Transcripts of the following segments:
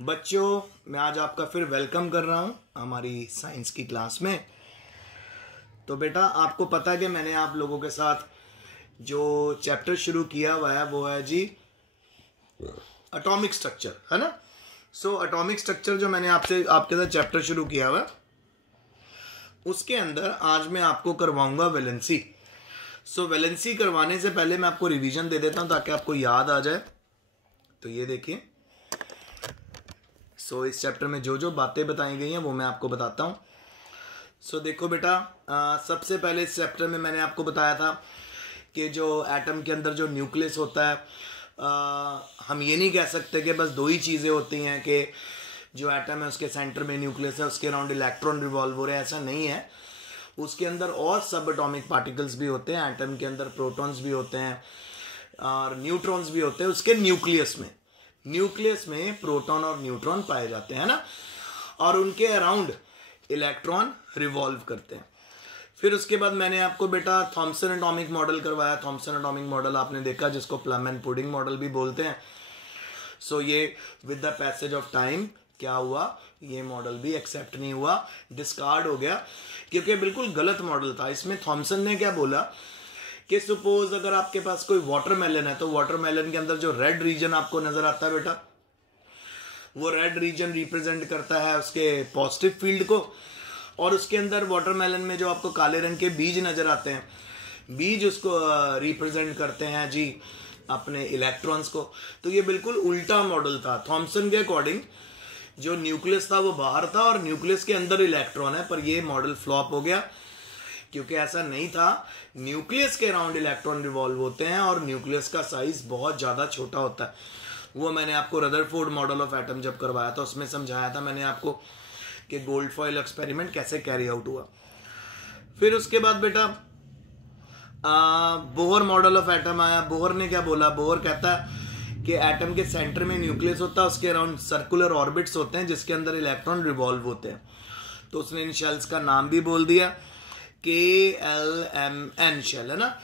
बच्चों, मैं आज आपका फिर वेलकम कर रहा हूं हमारी साइंस की क्लास में। तो बेटा, आपको पता है कि मैंने आप लोगों के साथ जो चैप्टर शुरू किया हुआ है वो है जी एटॉमिक स्ट्रक्चर, है ना। सो एटॉमिक स्ट्रक्चर जो मैंने आपके साथ चैप्टर शुरू किया हुआ है, उसके अंदर आज मैं आपको करवाऊंगा वैलेंसी। सो वैलेंसी करवाने से पहले मैं आपको रिवीजन दे देता हूं ताकि आपको याद आ जाए। तो ये देखिए, इस चैप्टर में जो जो बातें बताई गई हैं वो मैं आपको बताता हूं। देखो बेटा, सबसे पहले इस चैप्टर में मैंने आपको बताया था कि जो एटम के अंदर जो न्यूक्लियस होता है, हम ये नहीं कह सकते कि बस दो ही चीज़ें होती हैं कि जो एटम है उसके सेंटर में न्यूक्लियस है, उसके अराउंड इलेक्ट्रॉन रिवॉल्व हो रहे हैं। ऐसा नहीं है, उसके अंदर और सब एटॉमिक पार्टिकल्स भी होते हैं। एटम के अंदर प्रोटॉन्स भी होते हैं और न्यूट्रॉन्स भी होते हैं। उसके न्यूक्लियस में प्रोटॉन और न्यूट्रॉन पाए जाते हैं ना, और उनके अराउंड इलेक्ट्रॉन रिवॉल्व करते हैं। फिर उसके बाद मैंने आपको बेटा थॉमसन एटॉमिक मॉडल करवाया। थॉमसन एटॉमिक मॉडल आपने देखा, जिसको प्लम एंड पुडिंग मॉडल भी बोलते हैं। ये with the passage of time क्या हुआ, ये मॉडल भी एक्सेप्ट नहीं हुआ, डिस्कार्ड हो गया, क्योंकि बिल्कुल गलत मॉडल था। इसमें थॉमसन ने क्या बोला कि सपोज अगर आपके पास कोई वाटरमेलन है, तो वाटरमेलन के अंदर जो रेड रीजन आपको नजर आता है बेटा, वो रेड रीजन रिप्रेजेंट करता है उसके पॉजिटिव फील्ड को, और उसके अंदर वाटरमेलन में जो आपको काले रंग के बीज नजर आते हैं, बीज उसको रिप्रेजेंट करते हैं जी अपने इलेक्ट्रॉन्स को। तो ये बिल्कुल उल्टा मॉडल था। थॉमसन के अकॉर्डिंग जो न्यूक्लियस था वो बाहर था और न्यूक्लियस के अंदर इलेक्ट्रॉन है, पर ये मॉडल फ्लॉप हो गया, क्योंकि ऐसा नहीं था। न्यूक्लियस के अराउंड इलेक्ट्रॉन रिवॉल्व होते हैं और न्यूक्लियस का साइज बहुत ज्यादा छोटा होता है। वो मैंने आपको रदरफोर्ड मॉडल ऑफ एटम जब करवाया था, उसमें समझाया था मैंने आपको कि गोल्ड फॉइल एक्सपेरिमेंट कैसे कैरी आउट हुआ। फिर उसके बाद बेटा बोहर मॉडल ऑफ एटम आया। बोहर ने क्या बोला, बोहर कहता है कि एटम के सेंटर में न्यूक्लियस होता है, उसके अराउंड सर्कुलर ऑर्बिट्स होते हैं जिसके अंदर इलेक्ट्रॉन रिवॉल्व होते हैं। तो उसने इन शेल्स का नाम भी बोल दिया, KLMN शेल, है ना।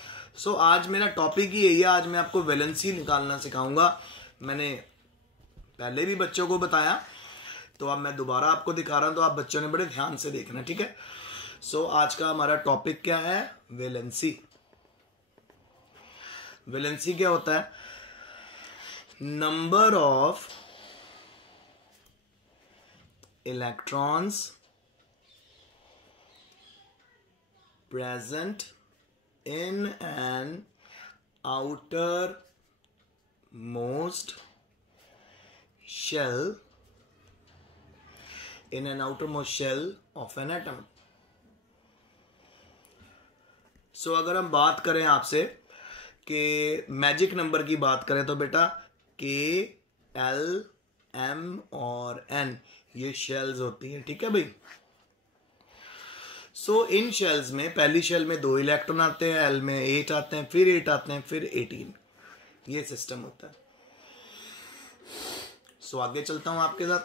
आज मेरा टॉपिक ही यही है। आज मैं आपको वैलेंसी निकालना सिखाऊंगा। मैंने पहले भी बच्चों को बताया, तो अब मैं दोबारा आपको दिखा रहा हूं, तो आप बच्चों ने बड़े ध्यान से देखना, ठीक है। आज का हमारा टॉपिक क्या है, वैलेंसी। वैलेंसी क्या होता है, number of electrons present in an outermost shell of an atom. अगर हम बात करें आपसे कि मैजिक नंबर की बात करें, तो बेटा K, L, M और N ये शेल्स होती हैं, ठीक है भाई। इन शेल्स में पहली शेल में 2 इलेक्ट्रॉन आते हैं, एल में 8 आते हैं, फिर 8 आते हैं, फिर 18। ये सिस्टम होता है। आगे चलता हूं आपके साथ।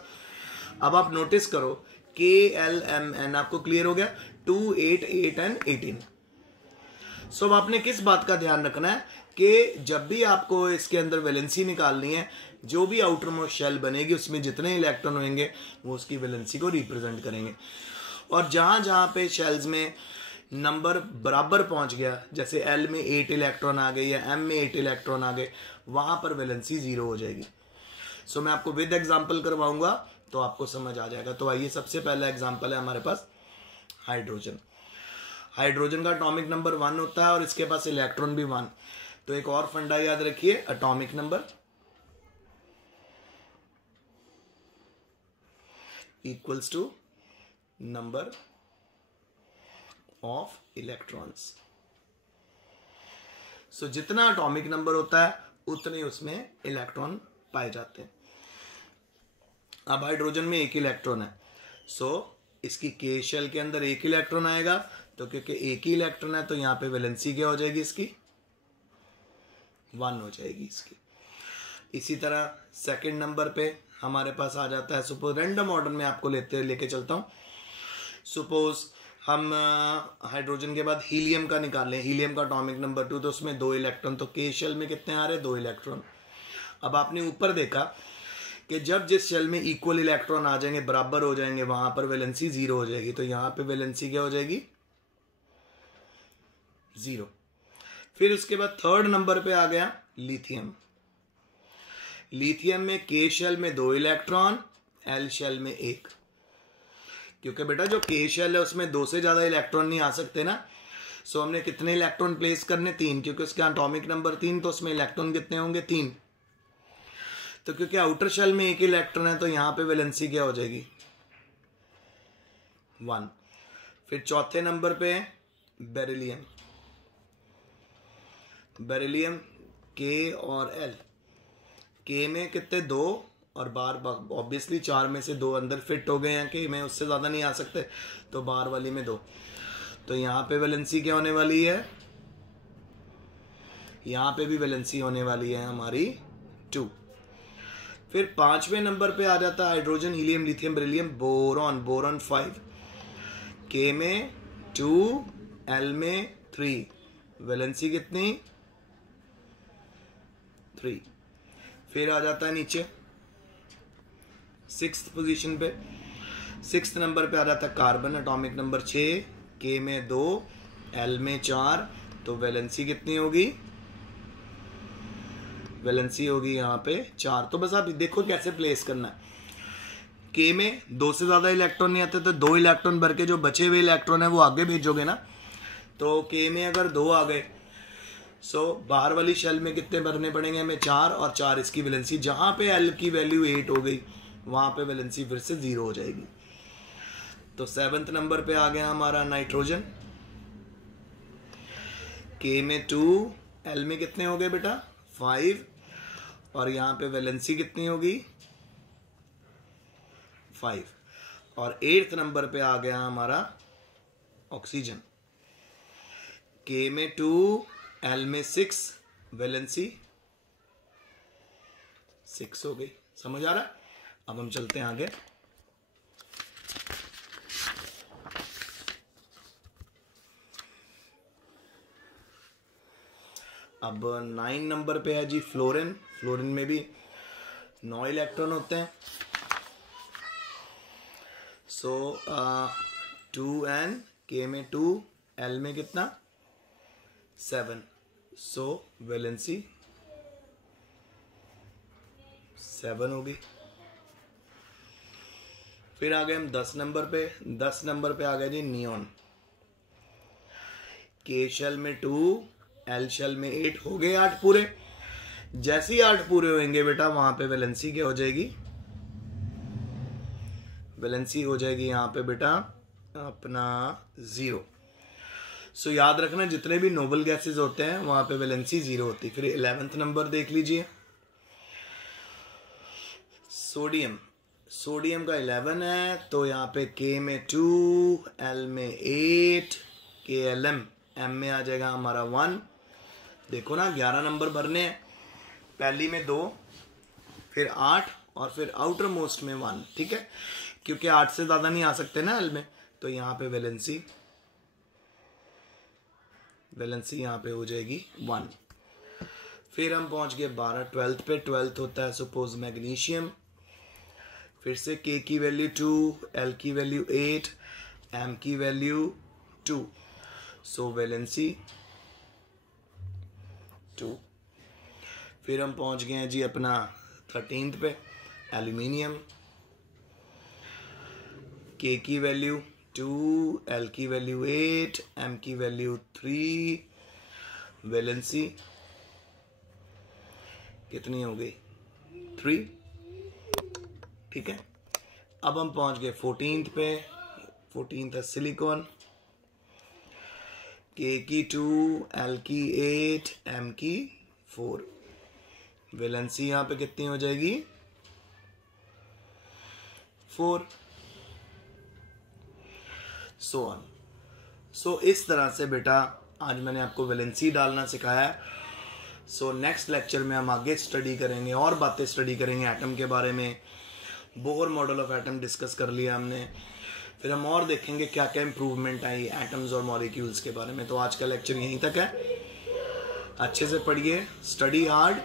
अब आप नोटिस करो, KLMN आपको क्लियर हो गया, 2, 8, 8 एंड 18। अब आपने किस बात का ध्यान रखना है कि जब भी आपको इसके अंदर वैलेंसी निकालनी है, जो भी आउटर मोस्ट शेल बनेगी उसमें जितने इलेक्ट्रॉन होंगे वो उसकी वैलेंसी को रिप्रेजेंट करेंगे। और जहां जहां पे शेल्स में नंबर बराबर पहुंच गया, जैसे एल में 8 इलेक्ट्रॉन आ गए या एम में 8 इलेक्ट्रॉन आ गए, वहां पर वैलेंसी 0 हो जाएगी। मैं आपको विद एग्जांपल करवाऊंगा तो आपको समझ आ जाएगा। तो आइए, सबसे पहला एग्जांपल है हमारे पास हाइड्रोजन। हाइड्रोजन का एटॉमिक नंबर 1 होता है और इसके पास इलेक्ट्रॉन भी 1। तो एक और फंडा याद रखिए, atomic number equals to number of electrons. जितना एटॉमिक नंबर होता है उतने उसमें इलेक्ट्रॉन पाए जाते हैं। अब हाइड्रोजन में 1 इलेक्ट्रॉन है, इसकी K शेल के अंदर 1 इलेक्ट्रॉन आएगा। तो क्योंकि 1 ही इलेक्ट्रॉन है तो यहां पे वैलेंसी क्या हो जाएगी, इसकी 1 हो जाएगी इसकी। इसी तरह सेकंड नंबर पे हमारे पास आ जाता है, सपोज रैंडम ऑर्डर में आपको लेके चलता हूं। सपोज हम हाइड्रोजन के बाद हीलियम का निकाल लें। हीलियम का एटॉमिक नंबर 2, तो उसमें 2 इलेक्ट्रॉन। तो K शेल में कितने आ रहे हैं, 2 इलेक्ट्रॉन। अब आपने ऊपर देखा कि जब जिस शेल में इक्वल इलेक्ट्रॉन आ जाएंगे, बराबर हो जाएंगे, वहां पर वैलेंसी 0 हो जाएगी। तो यहां पे वैलेंसी क्या हो जाएगी? 0। फिर उसके बाद थर्ड नंबर पे आ गया लिथियम। लिथियम में के शेल में 2 इलेक्ट्रॉन, एल शेल में 1। क्योंकि बेटा जो के शेल है उसमें 2 से ज्यादा इलेक्ट्रॉन नहीं आ सकते ना। सो हमने कितने इलेक्ट्रॉन प्लेस करने? 3, क्योंकि उसका एटॉमिक नंबर 3, तो उसमें इलेक्ट्रॉन कितने होंगे? 3। तो क्योंकि आउटर शेल में 1 इलेक्ट्रॉन है तो यहां पे वैलेंसी क्या हो जाएगी? 1। फिर चौथे नंबर पे बेरिलियम। बेरिलियम के और एल। के में कितने? 2, और बार ऑब्वियसली 4 में से 2 अंदर फिट हो गए हैं के में, उससे ज्यादा नहीं आ सकते, तो बाहर वाली में 2। तो यहां पे वैलेंसी क्या होने वाली है? यहां पे भी वैलेंसी होने वाली है हमारी 2। फिर 5वें नंबर पे आ जाता है hydrogen, helium, lithium, beryllium, boron. Boron 5, के में 2, एल में 3। वैलेंसी कितनी? 3। फिर आ जाता है नीचे 6th पोजीशन पे। 6th नंबर पे आ जाता है कार्बन, एटॉमिक नंबर 6, के में 2, एल में 4। तो वैलेंसी कितनी होगी? वैलेंसी होगी यहाँ पे 4। तो बस आप देखो कैसे प्लेस करना है। के में 2 से ज्यादा इलेक्ट्रॉन नहीं आते, तो 2 इलेक्ट्रॉन भर के जो बचे हुए इलेक्ट्रॉन है वो आगे भेजोगे ना। तो के में अगर 2 आ गए, सो बाहर वाली शेल में कितने भरने पड़ेंगे हमें? 4, और 4 इसकी वैलेंसी। जहां पे एल की वैल्यू 8 हो गई वहां पे वैलेंसी फिर से 0 हो जाएगी। तो 7th नंबर पे आ गया हमारा नाइट्रोजन। के में 2, एल में कितने हो गए बेटा? 5, और यहां पे वैलेंसी कितनी होगी? 5। और 8th नंबर पे आ गया हमारा ऑक्सीजन। के में 2, एल में 6, वैलेंसी 6 हो गई। समझ आ रहा है? अब हम चलते हैं आगे। अब 9 नंबर पे है जी फ्लोरीन। फ्लोरीन में भी 9 इलेक्ट्रॉन होते हैं। सो 2n, के में 2, एल में कितना? 7। सो वैलेंसी 7 होगी। फिर आ गए हम 10 नंबर पे। 10 नंबर पे आ गया जी नियॉन। के शेल में 2, एल शेल में 8। हो गए 8 पूरे। जैसे ही 8 पूरे होंगे बेटा वहां पे वैलेंसी क्या हो जाएगी? वैलेंसी हो जाएगी यहाँ पे बेटा अपना 0। सो याद रखना जितने भी नोबल गैसेस होते हैं वहां पे वैलेंसी 0 होती है। फिर 11th नंबर देख लीजिए, सोडियम। सोडियम का 11 है, तो यहाँ पे के में 2, एल में 8, के एल एम, एम में आ जाएगा हमारा 1। देखो ना 11 नंबर भरने हैं। पहली में 2, फिर 8, और फिर आउटर मोस्ट में 1। ठीक है, क्योंकि 8 से ज्यादा नहीं आ सकते ना एल में, तो यहाँ पे वैलेंसी यहाँ पे हो जाएगी 1। फिर हम पहुंच गए 12 12th पे। 12th होता है सपोज मैग्नीशियम। फिर से के की वैल्यू 2, एल की वैल्यू 8, एम की वैल्यू 2। सो वैलेंसी 2। फिर हम पहुंच गए हैं जी अपना 13th पे, एल्यूमिनियम। के की वैल्यू 2, एल की वैल्यू 8, एम की वैल्यू 3। वैलेंसी कितनी हो गई? 3। ठीक है, अब हम पहुंच गए 14th पे। 14th है सिलिकॉन। के की 2, एल की 8, एम की 4। वैलेंसी यहां पे कितनी हो जाएगी? 4। So on. सो इस तरह से बेटा आज मैंने आपको वैलेंसी डालना सिखाया है। सो नेक्स्ट लेक्चर में हम आगे स्टडी करेंगे और बातें स्टडी करेंगे एटम के बारे में। Bohr model of atom discuss कर लिया हमने। फिर हम और देखेंगे क्या क्या इंप्रूवमेंट आई एटम्स और मॉलिक्यूल्स के बारे में। तो आज का लेक्चर यहीं तक है। अच्छे से पढ़िए, स्टडी हार्ड,